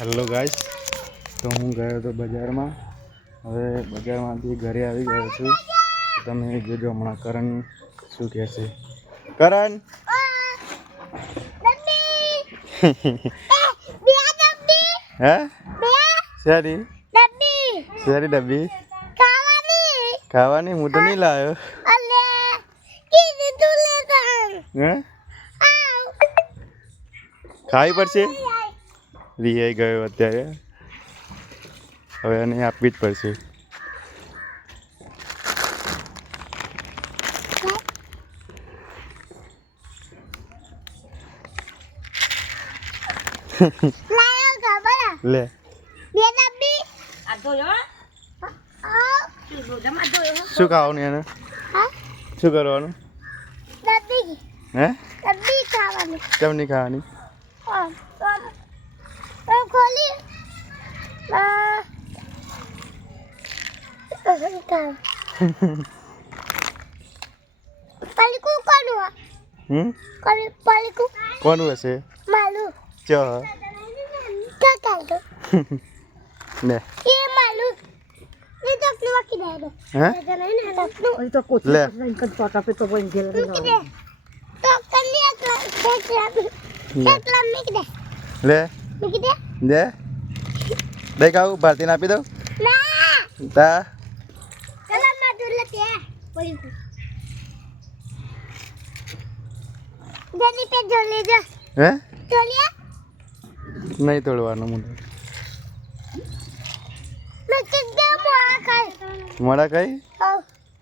Hello guys, તો હું ગયો હતો બજારમાં. હવે બજારમાંથી ઘરે આવી ગયો છું. તમે જોજો હમણાં કરણ શું કહેશે. કરણ હે શેરી શેરી ડબ્બી ખાવાની? હું તો નહીં લાવ્યો. હે ખાવી પડશે. રિયાઈ ગયો અત્યારે, હવે એને આપવી જ પડશે. લે શું ખાવાનું એને? શું કરવાનું? હે કેમ નહીં ખાવાની? કોનું હશે? ચો ને લે દે દે ખાવું? ભારતીને આપી દઉં? તા હે નહીં તોડવાનું મને. મોડા કઈ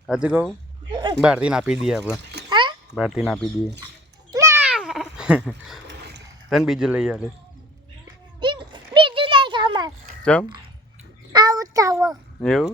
હજુ કહું? ભારતીને આપી દઈએ આપણે. ભારતીને આપી દઈએ. તને બીજું લઈ આવે. ચમ એવું?